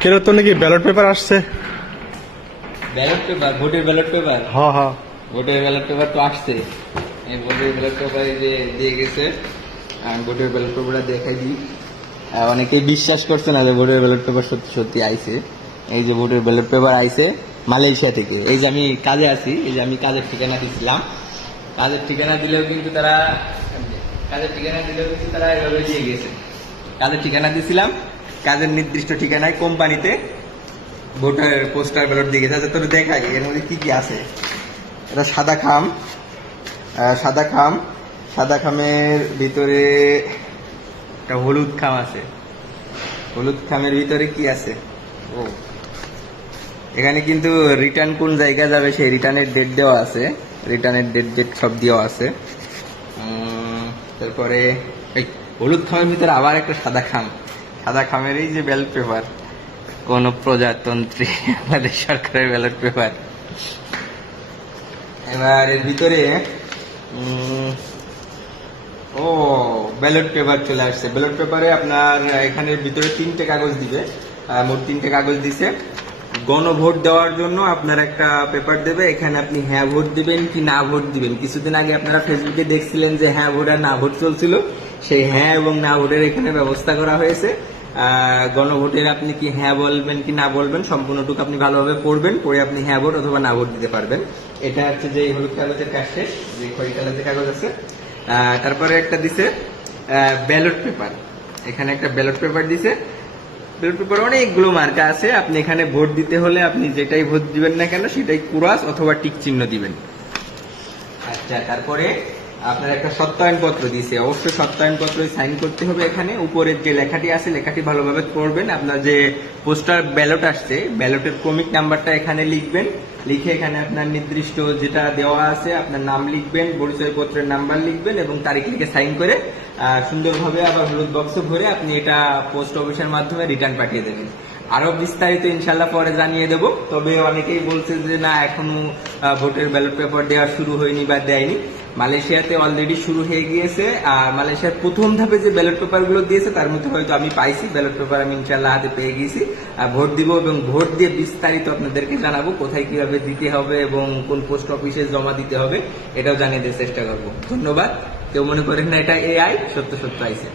কেন তো নাকি ব্যালট পেপার আসছে? ব্যালট পেপার, ভোটের ব্যালট পেপার? হ্যাঁ হ্যাঁ, ভোটের ব্যালট পেপার তো আসছে। এই ভোটের ব্যালট পেপারে যে দিয়ে গেছে, আমি ভোটের ব্যালট পেপারটা দেখাই দিই। অনেকেই বিশ্বাস করছে না যে ভোটের ব্যালট পেপার সত্যি সত্যি আইছে। এই যে ভোটের ব্যালট পেপার আইছে মালয়েশিয়া থেকে। এই যে আমি কাজে আছি, এই যে আমি কাজের ঠিকানা দিচ্ছিলাম, কাজের ঠিকানা দিলেও কিন্তু তারা এভাবে দিয়ে গেছে। কাজের ঠিকানা দিছিলাম, কাজের নির্দিষ্ট ঠিকানায় কোম্পানিতে ভোটার পোস্টার ব্যালট দিয়ে গেছে। আচ্ছা তোর দেখাই এর মধ্যে কি কি আছে। এটা সাদা খাম, সাদা খামের ভিতরে একটা হলুদ খাম আছে। হলুদ খামের ভিতরে কি আছে? ও, এখানে কিন্তু রিটার্ন কোন জায়গায় যাবে সেই রিটার্নের ডেট দেওয়া আছে, রিটার্নের ডেট সব দেওয়া আছে। তারপরে এই হলুদ খামের ভিতরে আবার একটা সাদা খাম, সাদা খামের এই যে ব্যালট পেপার, কোন প্রজাতন্ত্রী আমাদের সরকারের ব্যালট পেপার। এবার এর ভিতরে ও ব্যালট পেপার চলে আসছে। ব্যালট পেপারে আপনার এখানের ভিতরে 3টে কাগজ দিবে, মোট 3টে কাগজ দিছে। গণভোট দেওয়ার জন্য আপনার একটা পেপার দেবে, এখানে আপনি হ্যাঁ ভোট দিবেন কি না ভোট দিবেন। কিছুদিন আগে আপনারা ফেসবুকে দেখছিলেন যে হ্যাঁ ভোট আর না ভোট চলছিল, সেই হ্যাঁ এবং না ভোটের এখানে ব্যবস্থা করা হয়েছে। গণভোটের আপনি কি হ্যাঁ বলবেন কি না বলবেন সম্পূর্ণটুকু আপনি ভালোভাবে পড়বেন, পড়ে আপনি হ্যাঁ ভোট অথবা না ভোট দিতে পারবেন। এটা হচ্ছে যে হলুদ কাগজের কাজ শেষ, যে খড়ি কাগজের কাগজ আছে। তারপরে একটা দিছে ব্যালট পেপার, এখানে একটা ব্যালট পেপার দিছে। ব্যালট পেপার অনেকগুলো মার্কা আছে, আপনি এখানে ভোট দিতে হলে আপনি যেটাই ভোট দিবেন না কেন সেটাই ক্রস অথবা টিক চিহ্ন দিবেন। আচ্ছা, তারপরে আপনার একটা সত্যায়ন পত্র দিয়েছে, অবশ্যই সত্যায়ন পত্র সাইন করতে হবে। এখানে উপরের যে লেখাটি আছে লেখাটি ভালোভাবে পড়বেন। আপনার যে পোস্টার ব্যালট আসছে, ব্যালটের ক্রমিক নাম্বারটা এখানে লিখবেন, লিখে এখানে আপনার নির্দিষ্ট যেটা দেওয়া আছে আপনার নাম লিখবেন, পরিচয়পত্রের নাম্বার লিখবেন এবং তারিখ লিখে সাইন করে সুন্দরভাবে আবার হলুদ বক্সে ভরে আপনি এটা পোস্ট অফিসের মাধ্যমে রিটার্ন পাঠিয়ে দেবেন। আরো বিস্তারিত ইনশাল্লাহ পরে জানিয়ে দেব। তবে অনেকেই বলছে যে না এখনো ভোটের ব্যালট পেপার দেওয়া শুরু হয়নি বা দেয়নি। মালয়েশিয়াতে অলরেডি শুরু হয়ে গিয়েছে। আর মালয়েশিয়ার প্রথম ধাপে যে ব্যালট পেপার গুলো দিয়েছে তার মধ্যে হয়তো আমি পাইছি, ব্যালট পেপার আমি ইনশাল্লাহ হাতে পেয়ে গিয়েছি। ভোট দিব এবং ভোট দিয়ে বিস্তারিত আপনাদেরকে জানাবো কোথায় কিভাবে দিতে হবে এবং কোন পোস্ট অফিসে জমা দিতে হবে, এটাও জানিয়ে দেওয়ার চেষ্টা করবো। ধন্যবাদ। কেউ মনে করেন না এটা এআই, সত্য সত্য আইছে।